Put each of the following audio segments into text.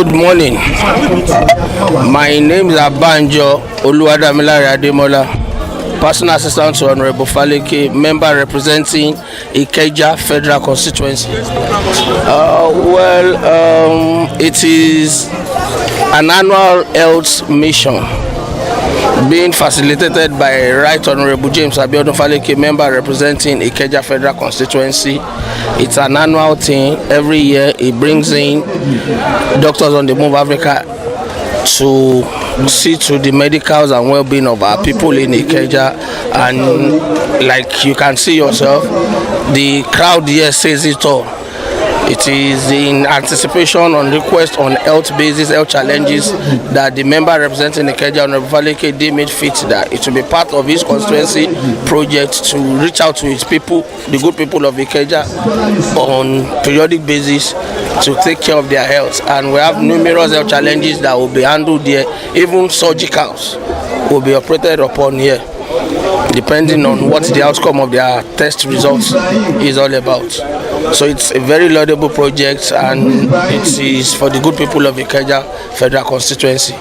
Good morning. My name is Abanjo Oluwadamilare Ademola, personal assistant to Honorable Faleke, member representing Ikeja Federal Constituency. It is an annual health mission being facilitated by Right Honorable James Abiodun Faleke, member representing Ikeja Federal Constituency. It's an annual thing. Every year it brings in Doctors on the Move Africa to see to the medicals and well-being of our people in Ikeja. And like you can see yourself, the crowd here says it all. It is in anticipation on request on health basis, health challenges that the member representing Ikeja, Honorable Faleke, deemed it fit that it will be part of his constituency project to reach out to his people, the good people of Ikeja, on periodic basis to take care of their health. And we have numerous health challenges that will be handled here. Even surgicals will be operated upon here, depending on what the outcome of their test results is all about. So it's a very laudable project, and it is for the good people of Ikeja Federal Constituency.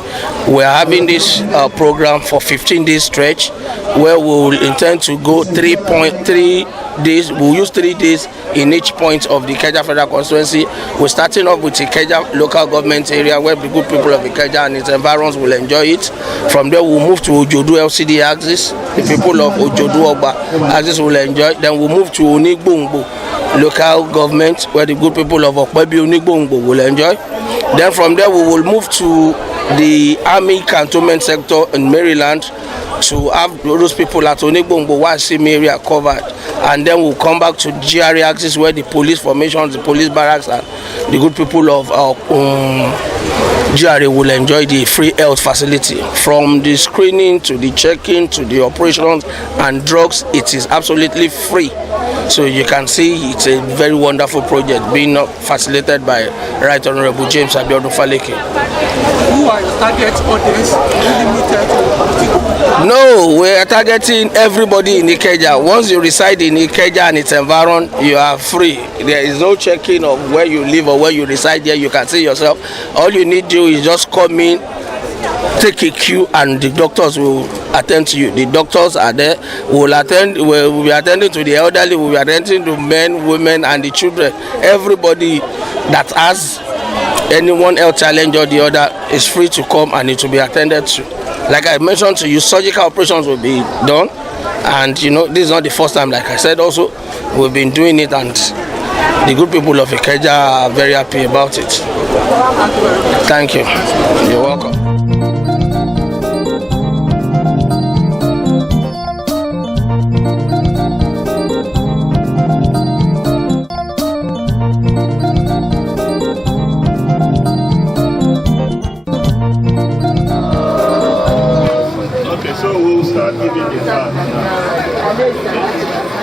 We are having this program for 15 days stretch, where we will intend to go 3.3 days. We'll use 3 days in each point of the Ikeja Federal Constituency. We're starting off with Ikeja local government area, where the good people of Ikeja and its environs will enjoy it. From there we'll move to Ojodu LCD axis. The people of Ojodu Oba axis will enjoy. Then we'll move to Onigbongbo local government, where the good people of Okwebi Onigbongbo will enjoy. Then from there we will move to the Army Cantonment sector in Maryland to have those people at Onigbongbo Wasim area covered. And then we'll come back to GRA axis, where the police formations, the police barracks, and the good people of GRA will enjoy the free health facility. From the screening to the checking to the operations and drugs, it is absolutely free. So you can see it's a very wonderful project being facilitated by Right Honorable James Abiodun Faleke. Who are your target audience? No, we are targeting everybody in Ikeja. Once you reside in Ikeja and its environment, you are free. There is no checking of where you live or where you reside here. You can see yourself. All you need to do is just come in, take a queue, and the doctors will attend to you. The doctors are there. We'll be attending to the elderly, we'll be attending to men, women, and the children. Everybody that has anyone health challenge or the other is free to come, and it will be attended to. Like I mentioned to you, surgical operations will be done, and you know, this is not the first time. Like I said, also we've been doing it, and the good people of Ikeja are very happy about it. Thank you. You're welcome.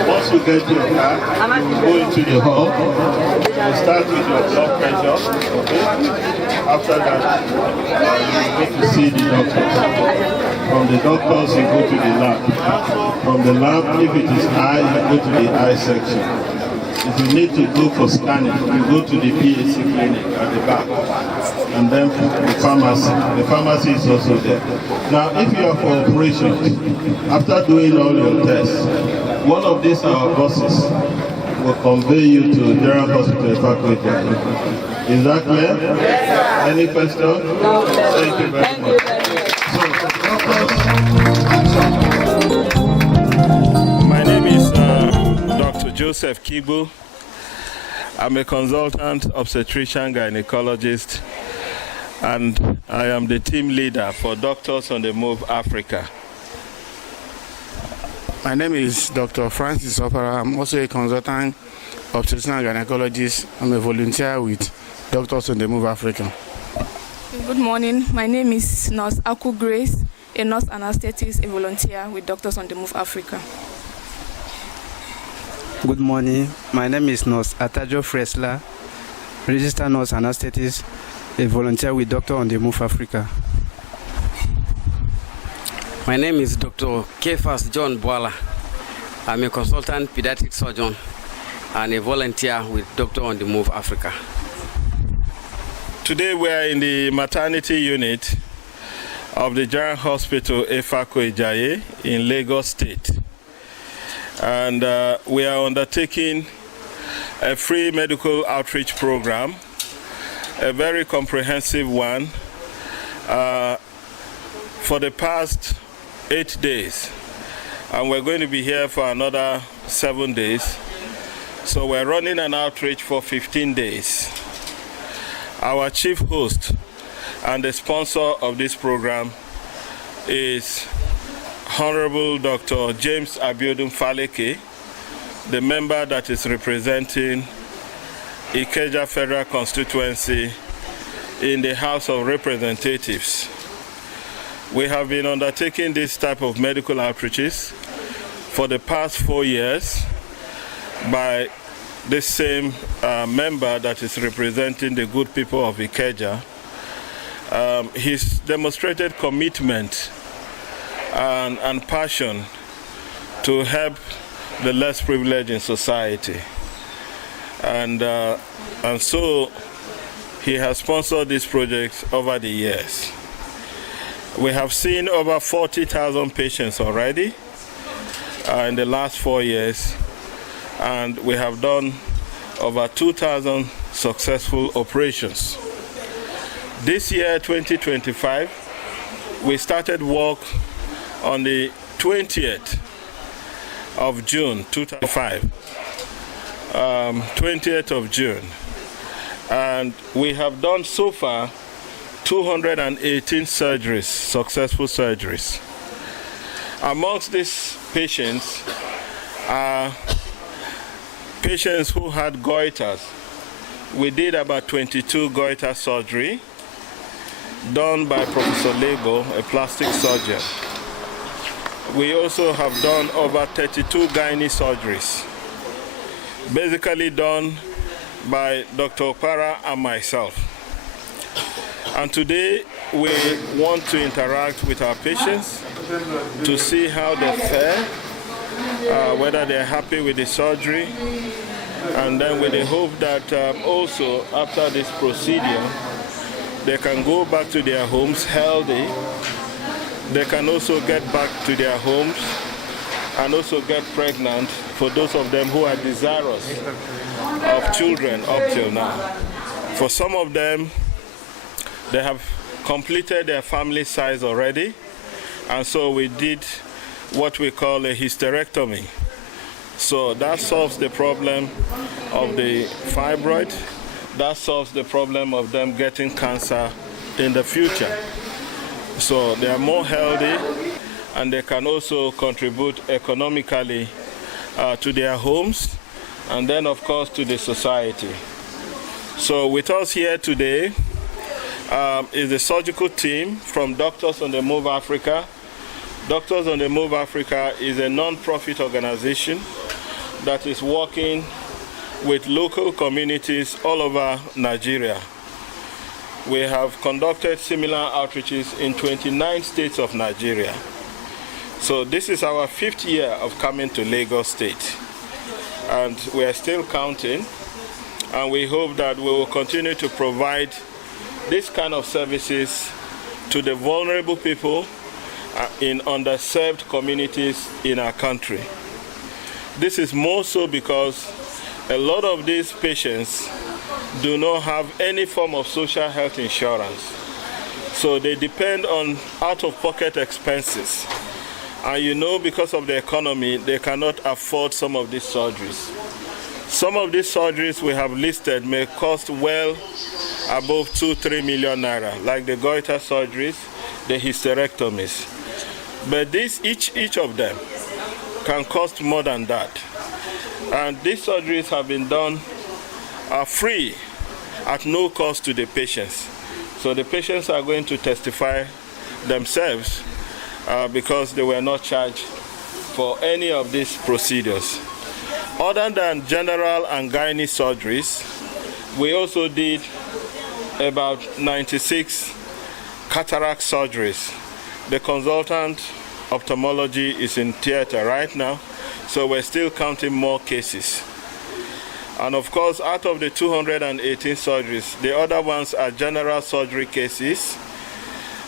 Once you get to your car, you go into the hall. You start with your blood pressure. Okay? After that, you go to see the doctors. From the doctors, you go to the lab. From the lab, if it is eye, you go to the eye section. If you need to go for scanning, you go to the PAC clinic at the back. And then the pharmacy. The pharmacy is also there. Now, if you are for operation, after doing all your tests, one of these our buses will convey you to General Hospital Faculty. Is that clear? Yes. Any question? No. Thank you very much. My name is Dr. Joseph Kigbu. I'm a consultant obstetrician gynecologist, and I am the team leader for Doctors on the Move Africa. My name is Dr. Francis Opera. I'm also a consultant obstetrician gynecologist. I'm a volunteer with Doctors on the Move Africa. Good morning. My name is Nurse Aku Grace, a nurse anesthetist, a volunteer with Doctors on the Move Africa. Good morning. My name is Nurse Atajo Fresla, registered nurse anesthetist, a volunteer with Doctors on the Move Africa. My name is Dr. Kefas John Boala. I'm a consultant pediatric surgeon and a volunteer with Doctors on the Move Africa. Today we are in the maternity unit of the Giant Hospital Efako Ijaye in Lagos State. And we are undertaking a free medical outreach program, a very comprehensive one, for the past 8 days. And we're going to be here for another 7 days. So we're running an outreach for 15 days. Our chief host and the sponsor of this program is Honorable Dr. James Abiodun Faleke, the member that is representing Ikeja Federal Constituency in the House of Representatives. We have been undertaking this type of medical outreaches for the past 4 years by this same member that is representing the good people of Ikeja. He's demonstrated commitment and passion to help the less privileged in society. And so he has sponsored this project over the years. We have seen over 40,000 patients already in the last 4 years, and we have done over 2,000 successful operations. This year, 2025, we started work on the 20th of June 2005, 20th of June, and we have done so far 218 surgeries, successful surgeries. Amongst these patients are patients who had goiters. We did about 22 goiter surgery done by Professor Lego, a plastic surgeon. We also have done over 32 gynae surgeries, basically done by Dr. Okpara and myself. And today we want to interact with our patients to see how they fare, whether they're happy with the surgery, and then with the hope that also after this procedure they can go back to their homes healthy. They can also get back to their homes and also get pregnant for those of them who are desirous of children up till now. For some of them, they have completed their family size already, and so we did what we call a hysterectomy. So that solves the problem of the fibroid, that solves the problem of them getting cancer in the future. So they are more healthy, and they can also contribute economically to their homes, and then of course to the society. So with us here today is the surgical team from Doctors on the Move Africa. Doctors on the Move Africa is a non-profit organization that is working with local communities all over Nigeria. We have conducted similar outreaches in 29 states of Nigeria. So this is our 5th year of coming to Lagos State, and we are still counting, and we hope that we will continue to provide this kind of services to the vulnerable people in underserved communities in our country. This is more so because a lot of these patients do not have any form of social health insurance. So they depend on out-of-pocket expenses. And you know, because of the economy, they cannot afford some of these surgeries. Some of these surgeries we have listed may cost well above 2-3 million naira, like the goiter surgeries, the hysterectomies. But each of them can cost more than that. And these surgeries have been done free, at no cost to the patients. So the patients are going to testify themselves because they were not charged for any of these procedures. Other than general and gynae surgeries, we also did about 96 cataract surgeries. The consultant ophthalmology is in theater right now, so we're still counting more cases. And of course, out of the 218 surgeries, the other ones are general surgery cases,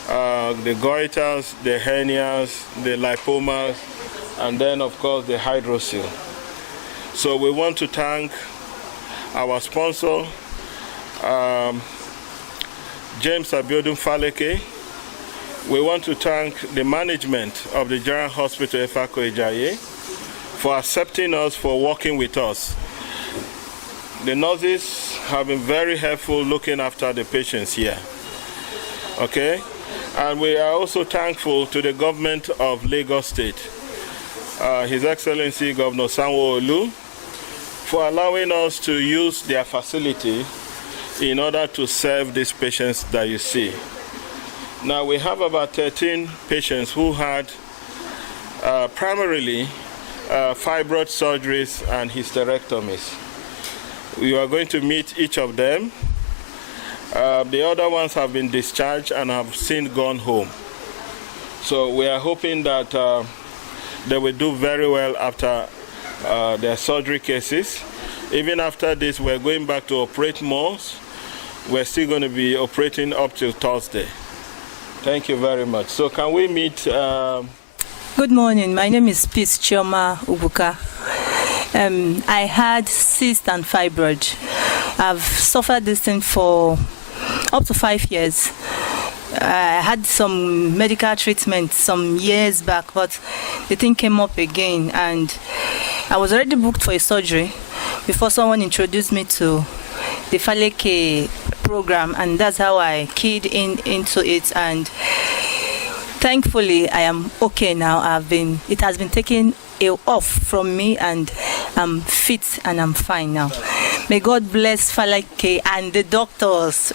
the goiters, the hernias, the lipomas, and then of course the hydrocele. So we want to thank our sponsor, James Abiodun Faleke. We want to thank the management of the General Hospital Efako Ejaye for accepting us, for working with us. The nurses have been very helpful looking after the patients here. Okay? And we are also thankful to the government of Lagos State, His Excellency Governor Sanwo-Olu, for allowing us to use their facility in order to serve these patients that you see. Now we have about 13 patients who had primarily fibroid surgeries and hysterectomies. We are going to meet each of them. The other ones have been discharged and have since gone home. So we are hoping that they will do very well after their surgery cases. Even after this, we're going back to operate more. We're still going to be operating up till Thursday. Thank you very much. So can we meet? Good morning. My name is Peace Chioma Ubuka. I had cyst and fibroid. I've suffered this thing for up to 5 years. I had some medical treatment some years back, but the thing came up again, and I was already booked for a surgery before someone introduced me to the Faleke program, and that's how I keyed into it, and thankfully I am okay now. It has been taken off from me, and I'm fit and I'm fine now. May God bless Faleke and the doctors.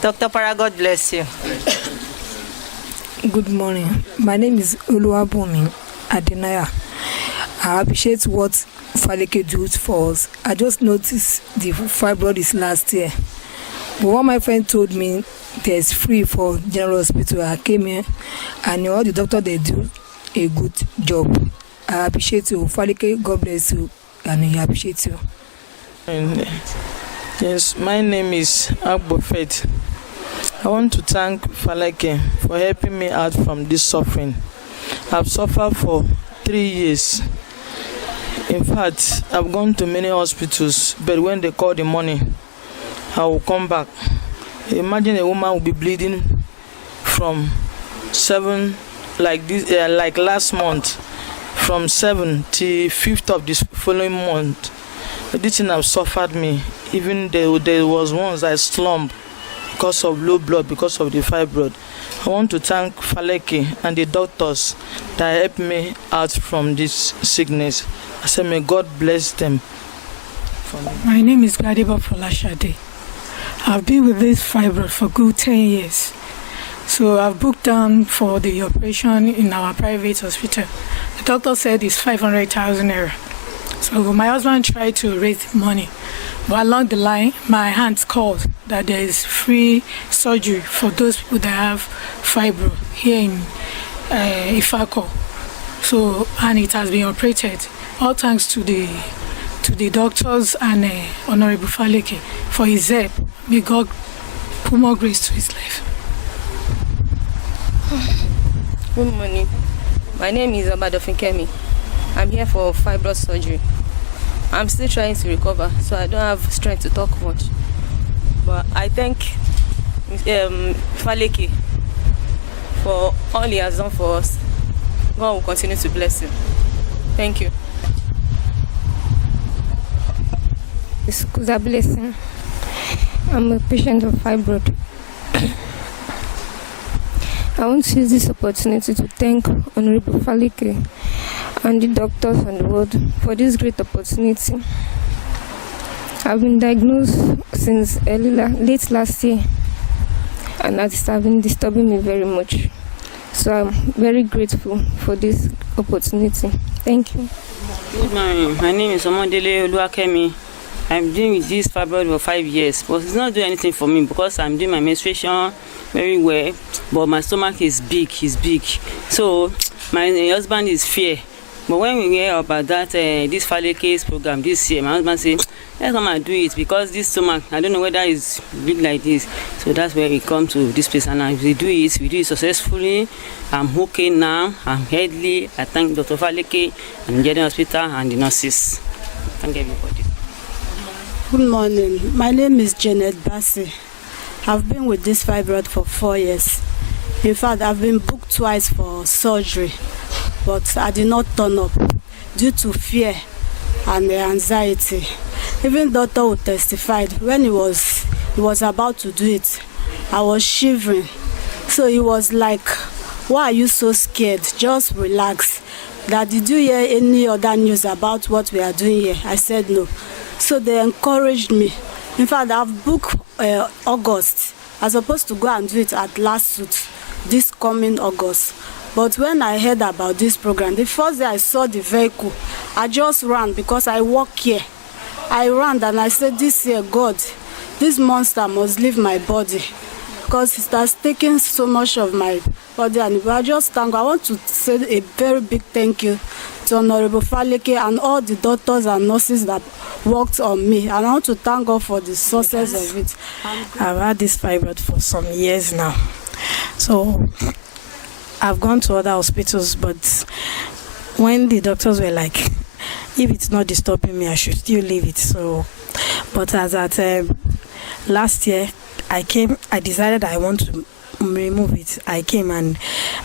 Dr. Para, God bless you. Good morning. My name is Oluwabumi Adenaya. I appreciate what Faleke does for us. I just noticed the fibroid is last year. But what my friend told me, there's free for General Hospital. I came here and all the doctors, they do a good job. I appreciate you. Faleke, God bless you, and I appreciate you. Yes, my name is Agbofet. I want to thank Faleke for helping me out from this suffering. I've suffered for 3 years. In fact, I've gone to many hospitals, but when they call the money, I will come back. Imagine a woman will be bleeding from 7, like this, like last month, from 7 to 5th of this following month. This thing have suffered me. Even there was once I slumped because of low blood, because of the fibroid. I want to thank Faleke and the doctors that helped me out from this sickness. I say, may God bless them. My name is Gadiba Folashade. I've been with this fibroid for good 10 years. So I've booked down for the operation in our private hospital. The doctor said it's 500,000 naira. So my husband tried to raise the money. But along the line, my hands called that there is free surgery for those people that have fibroid here in Ifako. So, and it has been operated. All thanks to the doctors and Honorable Faleke for his help. May God put more grace to his life. Good morning. My name is Abiodun Faleke. I'm here for fibroid surgery. I'm still trying to recover, so I don't have strength to talk much. But I thank Faleke for all he has done for us. God will continue to bless him. Thank you. It's a blessing. I'm a patient of fibroid. I want to use this opportunity to thank Honorable Faleke and the doctors on the road for this great opportunity. I've been diagnosed since late last year, and that has been disturbing me very much. So I'm very grateful for this opportunity. Thank you. Good morning. My name is Omodele Oluwakemi. I'm dealing with this fibroid for 5 years, but it's not doing anything for me because I'm doing my menstruation very well, but my stomach is big, So my husband is fear But when we hear about that, this Faleke's program this year, my husband said, let's come and do it because this stomach, I don't know whether it's big like this. So that's where we come to this place, and we do it successfully. I'm okay now, I'm healthy. I thank Dr. Faleke and General Hospital and the nurses. Thank everybody. Good morning. My name is Janet Bassi. I've been with this fibroid for 4 years. In fact, I've been booked twice for surgery, but I did not turn up due to fear and anxiety. Even doctor who testified when he was about to do it, I was shivering. So he was like, why are you so scared? Just relax. That did you hear any other news about what we are doing here? I said no. So they encouraged me. In fact, I've booked August. I'm supposed to go and do it at last suit this coming August. But when I heard about this program, the first day I saw the vehicle, I just ran because I work here. I ran and I said, this year, God, this monster must leave my body because it has taken so much of my body. And I just thank God. I want to say a very big thank you to Honorable Faleke and all the doctors and nurses that worked on me. And I want to thank God for the success of it. I've had this fibroid for some years now. So I've gone to other hospitals, but when the doctors were like, if it's not disturbing me, I should still leave it. So, but as at last year, I decided I want to remove it. I came and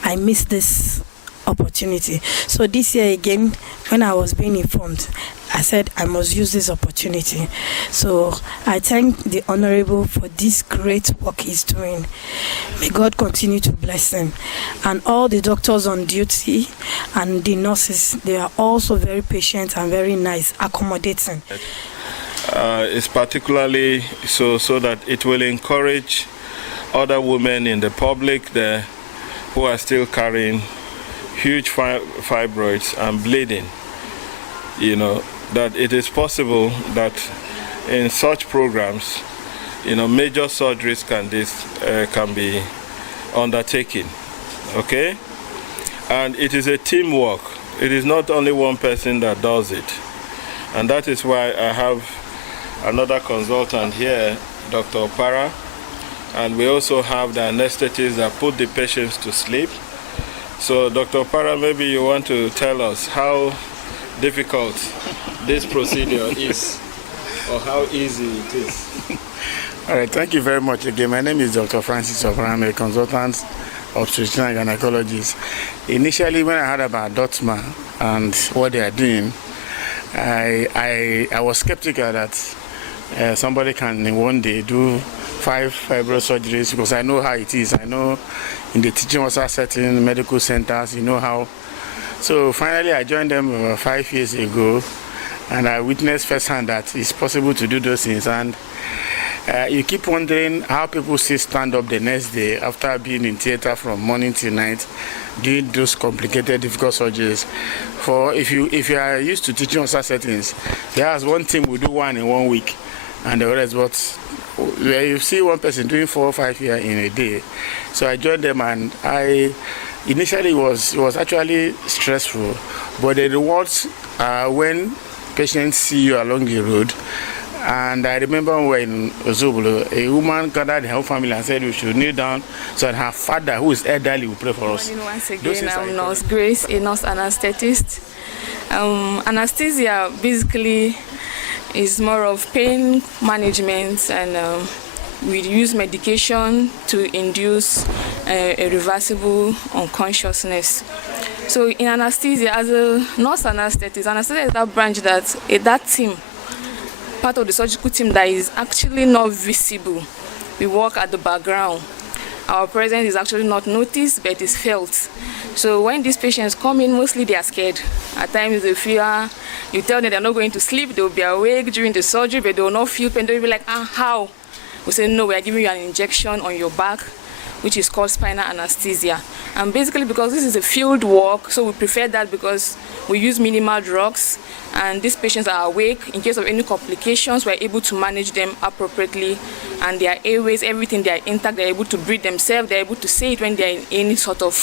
I missed this opportunity. So this year again, when I was being informed, I said I must use this opportunity. So I thank the Honorable for this great work he's doing. May God continue to bless him. And all the doctors on duty and the nurses, they are also very patient and very nice, accommodating. It's particularly so that it will encourage other women in the public there who are still carrying huge fibroids and bleeding, that it is possible that in such programs, major surgeries can be undertaken, okay? And it is a teamwork. It is not only one person that does it. And that is why I have another consultant here, Dr. Para, and we also have the anesthetists that put the patients to sleep. So, Dr. Para, maybe you want to tell us how difficult this procedure is, or how easy it is. All right, thank you very much again. My name is Dr. Francis Opera. I'm a consultant obstetrician and gynecologist. Initially, when I heard about DOTMA and what they are doing, I was skeptical that somebody can in one day do 5 fibroid surgeries, because I know how it is. I know in the teaching hospital setting, medical centers, how. So finally I joined them 5 years ago, and I witnessed firsthand that it's possible to do those things. And you keep wondering how people still stand up the next day after being in theater from morning till night doing those complicated, difficult surgeries. For if you are used to teaching hospital settings, there's one team will do one in 1 week, and the rest, but where you see one person doing 4 or 5 years in a day. So I joined them, and initially it was actually stressful, but the rewards are when patients see you along the road. And I remember when Ozobolo, a woman gathered her whole family and said we should kneel down so that her father, who is elderly, will pray for us. Once again, I'm Nurse Grace, a nurse anesthetist. Anesthesia basically is more of pain management, and we use medication to induce a reversible unconsciousness. So in anesthesia, as a nurse anesthetist, anesthesia is that branch that team, part of the surgical team that is actually not visible. We work at the background. Our presence is actually not noticed, but is felt. So when these patients come in, mostly they are scared. At times they fear. You tell them they're not going to sleep, they will be awake during the surgery, but they will not feel pain. They'll be like, how? We say, no, we are giving you an injection on your back, which is called spinal anesthesia. And basically because this is a field work, so we prefer that because we use minimal drugs, and these patients are awake. In case of any complications, we're able to manage them appropriately, and their airways, everything, they are intact, they're able to breathe themselves, they're able to say it when they're in any sort of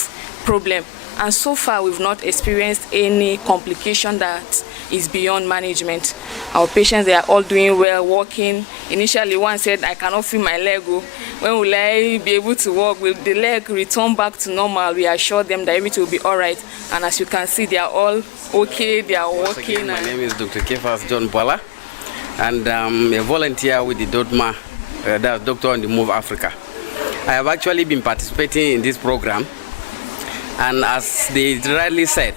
problem. And so far, we've not experienced any complication that is beyond management. Our patients, they are all doing well, walking. Initially, one said, I cannot feel my leg. When will I be able to walk? Will the leg return back to normal? We assure them that everything will be all right. And as you can see, they are all okay. They are walking. Again, my name is Dr. John Bwala, and I'm a volunteer with the DOTMA, that's Doctor on the Move Africa. I have actually been participating in this program. And as they rightly said,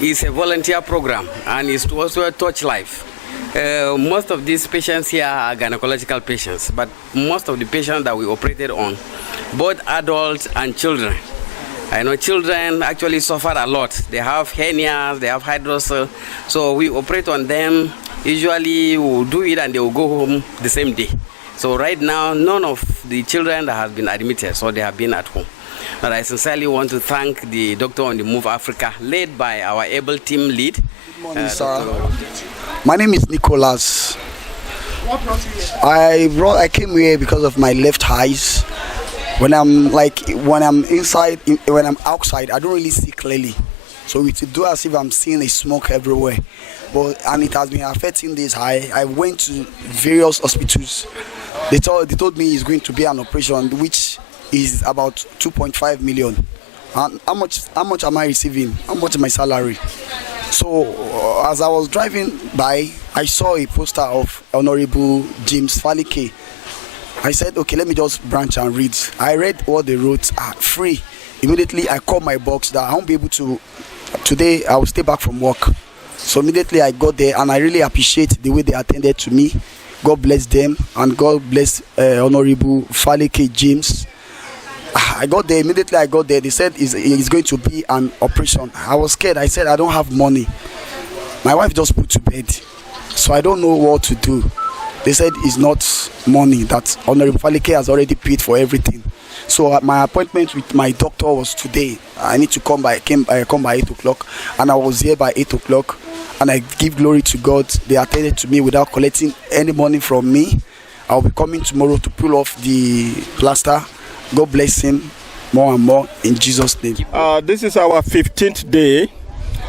it's a volunteer program and it's also a touch life. Most of these patients here are gynecological patients, but most of the patients that we operated on, both adults and children. I know children actually suffer a lot. They have hernias, they have hydrocele, so we operate on them. Usually we'll do it and they will go home the same day. So right now, none of the children that have been admitted, so they have been at home. But I sincerely want to thank the Doctor on the Move Africa, led by our able team lead. Good morning, sir. My name is Nicholas. What brought you here? I came here because of my left eyes. When I'm outside, I don't really see clearly. So it do as if I'm seeing a smoke everywhere. And it has been affecting this eye. I went to various hospitals. They told me it's going to be an operation, which is about 2.5 million. And how much am I receiving? How much is my salary? So as I was driving by, I saw a poster of Honorable James Faleke. I said, okay, let me just branch and read. I read what they wrote, free. Immediately I called my boss that I won't be able to, today I will stay back from work. So immediately I got there, and I really appreciate the way they attended to me. God bless them, and God bless Honorable Faleke James. I got there, immediately I got there, they said it's going to be an operation. I was scared. I said I don't have money. My wife just put to bed, so I don't know what to do. They said it's not money, that Honorable Faleke has already paid for everything. So my appointment with my doctor was today. I need to come by 8 o'clock, and I was here by 8 o'clock, and I give glory to God. They attended to me without collecting any money from me. I'll be coming tomorrow to pull off the plaster. God bless him more and more in Jesus' name. This is our 15th day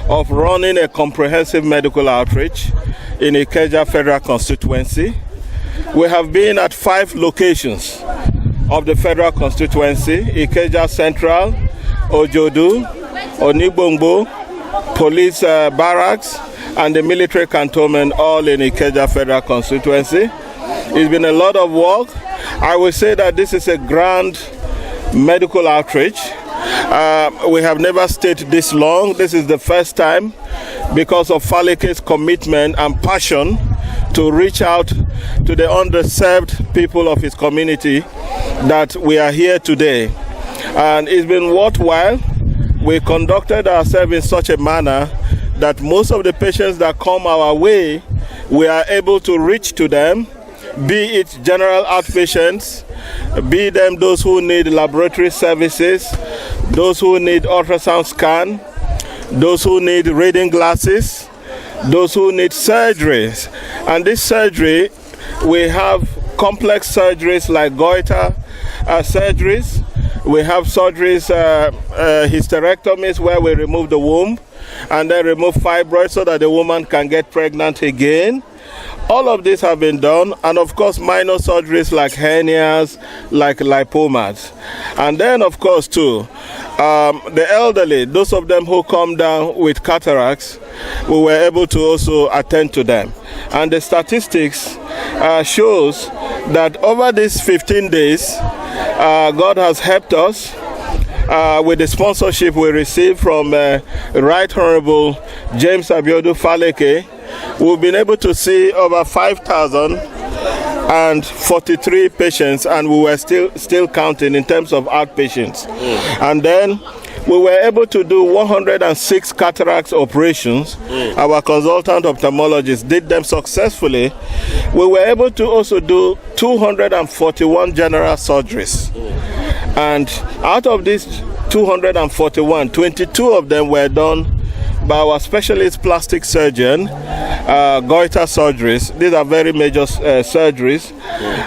of running a comprehensive medical outreach in Ikeja Federal Constituency. We have been at 5 locations of the Federal Constituency: Ikeja Central, Ojodu, Onigbongbo, Police Barracks, and the military cantonment, all in Ikeja Federal Constituency. It's been a lot of work. I will say that this is a grand medical outreach. We have never stayed this long. This is the first time, because of Faleke's commitment and passion to reach out to the underserved people of his community, that we are here today. And it's been worthwhile. We conducted ourselves in such a manner that most of the patients that come our way, we are able to reach to them, be it general outpatients, be them those who need laboratory services, those who need ultrasound scan, those who need reading glasses, those who need surgeries. And this surgery, we have complex surgeries like goiter surgeries. We have surgeries, hysterectomies, where we remove the womb and then remove fibroids so that the woman can get pregnant again. All of these have been done, and of course minor surgeries like hernias, like lipomas. And then of course too, the elderly, those of them who come down with cataracts, we were able to also attend to them. And the statistics shows that over these 15 days, God has helped us with the sponsorship we received from Right Honorable James Abiodun Faleke. We've been able to see over 5,043 patients, and we were still counting in terms of outpatients. And then we were able to do 106 cataract operations. Our consultant ophthalmologist did them successfully. We were able to also do 241 general surgeries. And out of these 241, 22 of them were done by our specialist plastic surgeon, goiter surgeries. These are very major surgeries.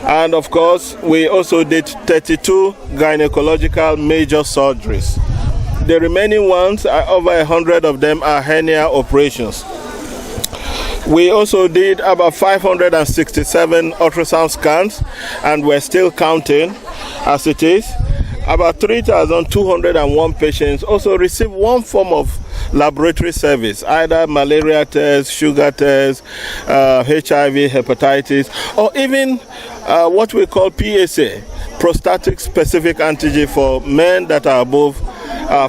And of course, we also did 32 gynecological major surgeries. The remaining ones, over 100 of them, are hernia operations. We also did about 567 ultrasound scans, and we're still counting as it is. About 3,201 patients also received one form of laboratory service, either malaria test, sugar test, HIV, hepatitis, or even what we call PSA, prostatic specific antigen for men that are above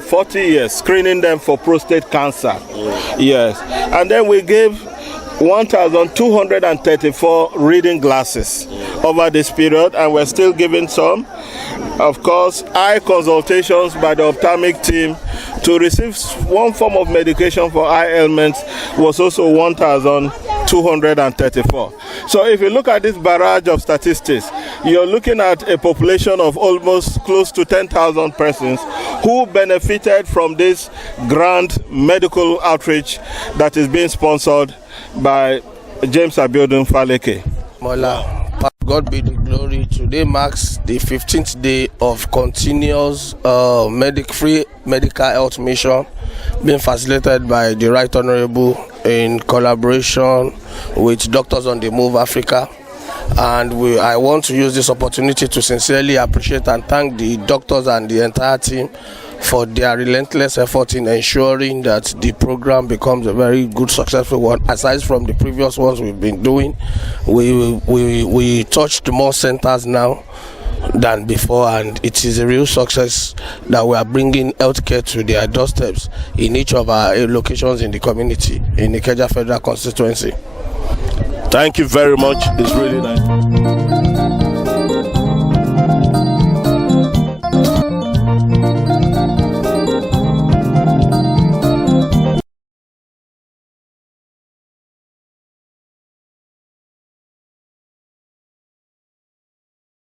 40 years, screening them for prostate cancer. Yes. And then we gave 1,234 reading glasses over this period, and we're still giving some. Of course, eye consultations by the ophthalmic team to receive one form of medication for eye ailments was also 1,234. So if you look at this barrage of statistics, you're looking at a population of almost close to 10,000 persons who benefited from this grand medical outreach that is being sponsored by James Abiodun Faleke. Mola, God be the glory. Today marks the 15th day of continuous free medical health mission being facilitated by the Right Honorable in collaboration with Doctors on the Move Africa. And I want to use this opportunity to sincerely appreciate and thank the doctors and the entire team for their relentless effort in ensuring that the program becomes a very good, successful one. Aside from the previous ones we've been doing, we touched more centers now than before, and it is a real success that we are bringing healthcare to their doorsteps in each of our locations in the community, in the Ikeja Federal Constituency. Thank you very much. It's really nice.